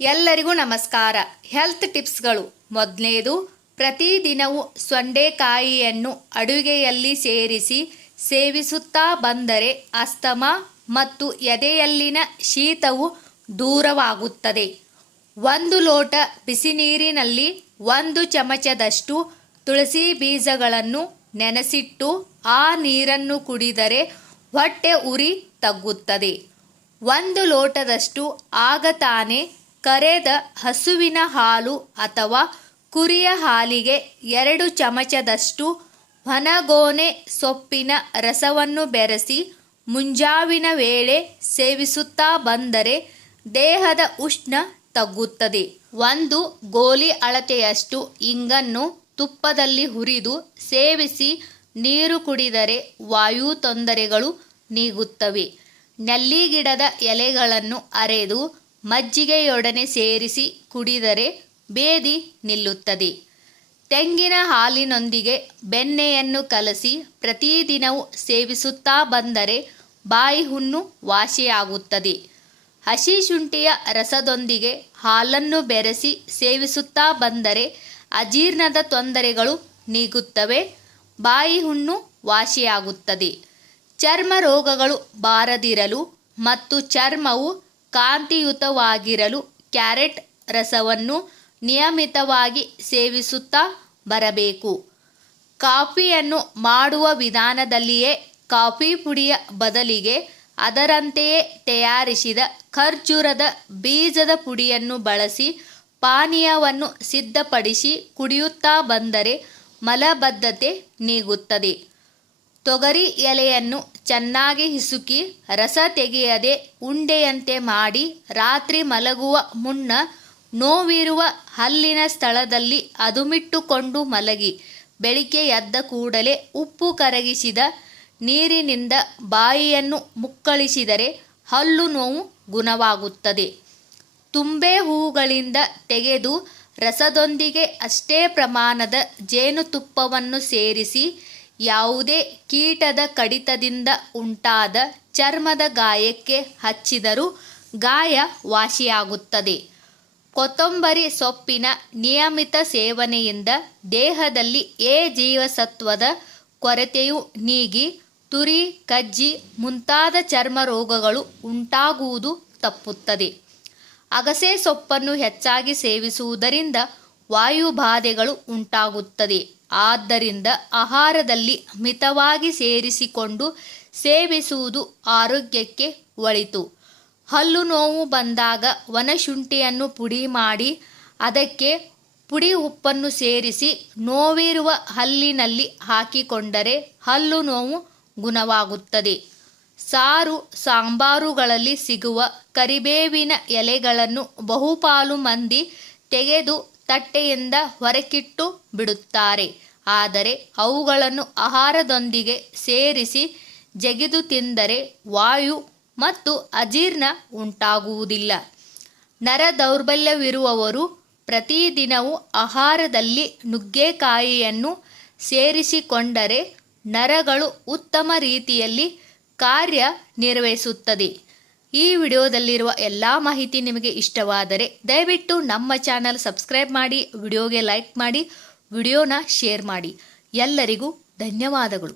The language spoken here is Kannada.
ಎಲ್ಲರಿಗೂ ನಮಸ್ಕಾರ. ಹೆಲ್ತ್ ಟಿಪ್ಸ್ಗಳು. ಮೊದಲನೇದು, ಪ್ರತಿದಿನವೂ ಸೊಂಡೆಕಾಯಿಯನ್ನು ಅಡುಗೆಯಲ್ಲಿ ಸೇರಿಸಿ ಸೇವಿಸುತ್ತಾ ಬಂದರೆ ಅಸ್ತಮಾ ಮತ್ತು ಎದೆಯಲ್ಲಿನ ಶೀತವು ದೂರವಾಗುತ್ತದೆ. 1 ಲೋಟ ಬಿಸಿನೀರಿನಲ್ಲಿ 1 ಚಮಚದಷ್ಟು ತುಳಸಿ ಬೀಜಗಳನ್ನು ನೆನೆಸಿಟ್ಟು ಆ ನೀರನ್ನು ಕುಡಿದರೆ ಹೊಟ್ಟೆ ಉರಿ ತಗ್ಗುತ್ತದೆ. 1 ಲೋಟದಷ್ಟು ಆಗತಾನೆ ಕರೆದ ಹಸುವಿನ ಹಾಲು ಅಥವಾ ಕುರಿಯ ಹಾಲಿಗೆ 2 ಚಮಚದಷ್ಟು ಹೊನಗೊನೆ ಸೊಪ್ಪಿನ ರಸವನ್ನು ಬೆರೆಸಿ ಮುಂಜಾವಿನ ವೇಳೆ ಸೇವಿಸುತ್ತಾ ಬಂದರೆ ದೇಹದ ಉಷ್ಣ ತಗ್ಗುತ್ತದೆ. 1 ಗೋಲಿ ಅಳತೆಯಷ್ಟು ಇಂಗನ್ನು ತುಪ್ಪದಲ್ಲಿ ಹುರಿದು ಸೇವಿಸಿ ನೀರು ಕುಡಿದರೆ ವಾಯು ತೊಂದರೆಗಳು ನೀಗುತ್ತವೆ. ನೆಲ್ಲಿಗಿಡದ ಎಲೆಗಳನ್ನು ಅರೆದು ಮಜ್ಜಿಗೆಯೊಡನೆ ಸೇರಿಸಿ ಕುಡಿದರೆ ಬೇದಿ ನಿಲ್ಲುತ್ತದೆ. ತೆಂಗಿನ ಹಾಲಿನೊಂದಿಗೆ ಬೆಣ್ಣೆಯನ್ನು ಕಲಸಿ ಪ್ರತಿದಿನವೂ ಸೇವಿಸುತ್ತಾ ಬಂದರೆ ಬಾಯಿ ಹುಣ್ಣು ವಾಸಿಯಾಗುತ್ತದೆ. ಹಸಿ ಶುಂಠಿಯ ರಸದೊಂದಿಗೆ ಹಾಲನ್ನು ಬೆರೆಸಿ ಸೇವಿಸುತ್ತಾ ಬಂದರೆ ಅಜೀರ್ಣದ ತೊಂದರೆಗಳು ನೀಗುತ್ತವೆ, ಬಾಯಿ ಹುಣ್ಣು ವಾಸಿಯಾಗುತ್ತದೆ. ಚರ್ಮ ರೋಗಗಳು ಬಾರದಿರಲು ಮತ್ತು ಚರ್ಮವು ಕಾಂತಿಯುತವಾಗಿರಲು ಕ್ಯಾರೆಟ್ ರಸವನ್ನು ನಿಯಮಿತವಾಗಿ ಸೇವಿಸುತ್ತಾ ಬರಬೇಕು. ಕಾಫಿಯನ್ನು ಮಾಡುವ ವಿಧಾನದಲ್ಲಿಯೇ ಕಾಫಿ ಪುಡಿಯ ಬದಲಿಗೆ ಅದರಂತೆಯೇ ತಯಾರಿಸಿದ ಖರ್ಜೂರದ ಬೀಜದ ಪುಡಿಯನ್ನು ಬಳಸಿ ಪಾನೀಯವನ್ನು ಸಿದ್ಧಪಡಿಸಿ ಕುಡಿಯುತ್ತಾ ಬಂದರೆ ಮಲಬದ್ಧತೆ ನೀಗುತ್ತದೆ. ತೊಗರಿ ಎಲೆಯನ್ನು ಚೆನ್ನಾಗಿ ಹಿಸುಕಿ ರಸ ತೆಗೆಯದೆ ಉಂಡೆಯಂತೆ ಮಾಡಿ ರಾತ್ರಿ ಮಲಗುವ ಮುನ್ನ ನೋವಿರುವ ಹಲ್ಲಿನ ಸ್ಥಳದಲ್ಲಿ ಅದುಮಿಟ್ಟುಕೊಂಡು ಮಲಗಿ ಬೆಳಿಗ್ಗೆ ಎದ್ದ ಕೂಡಲೇ ಉಪ್ಪು ಕರಗಿಸಿದ ನೀರಿನಿಂದ ಬಾಯಿಯನ್ನು ಮುಕ್ಕಳಿಸಿದರೆ ಹಲ್ಲು ನೋವು ಗುಣವಾಗುತ್ತದೆ. ತುಂಬೆ ಹೂಗಳಿಂದ ತೆಗೆದು ರಸದೊಂದಿಗೆ ಅಷ್ಟೇ ಪ್ರಮಾಣದ ಜೇನುತುಪ್ಪವನ್ನು ಸೇರಿಸಿ ಯಾವುದೇ ಕೀಟದ ಕಡಿತದಿಂದ ಉಂಟಾದ ಚರ್ಮದ ಗಾಯಕ್ಕೆ ಹಚ್ಚಿದರೂ ಗಾಯ ವಾಸಿಯಾಗುತ್ತದೆ. ಕೊತ್ತಂಬರಿ ಸೊಪ್ಪಿನ ನಿಯಮಿತ ಸೇವನೆಯಿಂದ ದೇಹದಲ್ಲಿ ಎ ಜೀವಸತ್ವದ ಕೊರತೆಯು ನೀಗಿ ತುರಿ, ಕಜ್ಜಿ ಮುಂತಾದ ಚರ್ಮ ರೋಗಗಳು ಉಂಟಾಗುವುದು ತಪ್ಪುತ್ತದೆ. ಅಗಸೆ ಸೊಪ್ಪನ್ನು ಹೆಚ್ಚಾಗಿ ಸೇವಿಸುವುದರಿಂದ ವಾಯುಬಾಧೆಗಳು ಉಂಟಾಗುತ್ತದೆ. ಆದ್ದರಿಂದ ಆಹಾರದಲ್ಲಿ ಮಿತವಾಗಿ ಸೇರಿಸಿಕೊಂಡು ಸೇವಿಸುವುದು ಆರೋಗ್ಯಕ್ಕೆ ಒಳಿತು. ಹಲ್ಲು ನೋವು ಬಂದಾಗ ಒಣಶುಂಠಿಯನ್ನು ಪುಡಿ ಮಾಡಿ ಅದಕ್ಕೆ ಪುಡಿ ಉಪ್ಪನ್ನು ಸೇರಿಸಿ ನೋವಿರುವ ಹಲ್ಲಿನಲ್ಲಿ ಹಾಕಿಕೊಂಡರೆ ಹಲ್ಲು ನೋವು ಗುಣವಾಗುತ್ತದೆ. ಸಾರು ಸಾಂಬಾರುಗಳಲ್ಲಿ ಸಿಗುವ ಕರಿಬೇವಿನ ಎಲೆಗಳನ್ನು ಬಹುಪಾಲು ಮಂದಿ ತೆಗೆದು ತಟ್ಟೆಯಿಂದ ಹೊರಕ್ಕಿಟ್ಟು ಬಿಡುತ್ತಾರೆ. ಆದರೆ ಅವುಗಳನ್ನು ಆಹಾರದೊಂದಿಗೆ ಸೇರಿಸಿ ಜಗಿದು ತಿಂದರೆ ವಾಯು ಮತ್ತು ಅಜೀರ್ಣ ಉಂಟಾಗುವುದಿಲ್ಲ. ನರ ದೌರ್ಬಲ್ಯವಿರುವವರು ಪ್ರತಿದಿನವೂ ಆಹಾರದಲ್ಲಿ ನುಗ್ಗೆಕಾಯಿಯನ್ನು ಸೇರಿಸಿಕೊಂಡರೆ ನರಗಳು ಉತ್ತಮ ರೀತಿಯಲ್ಲಿ ಕಾರ್ಯನಿರ್ವಹಿಸುತ್ತದೆ. ಈ ವಿಡಿಯೋದಲ್ಲಿರುವ ಎಲ್ಲ ಮಾಹಿತಿ ನಿಮಗೆ ಇಷ್ಟವಾದರೆ ದಯವಿಟ್ಟು ನಮ್ಮ ಚಾನಲ್ ಸಬ್ಸ್ಕ್ರೈಬ್ ಮಾಡಿ, ವಿಡಿಯೋಗೆ ಲೈಕ್ ಮಾಡಿ, ವಿಡಿಯೋನ ಶೇರ್ ಮಾಡಿ. ಎಲ್ಲರಿಗೂ ಧನ್ಯವಾದಗಳು.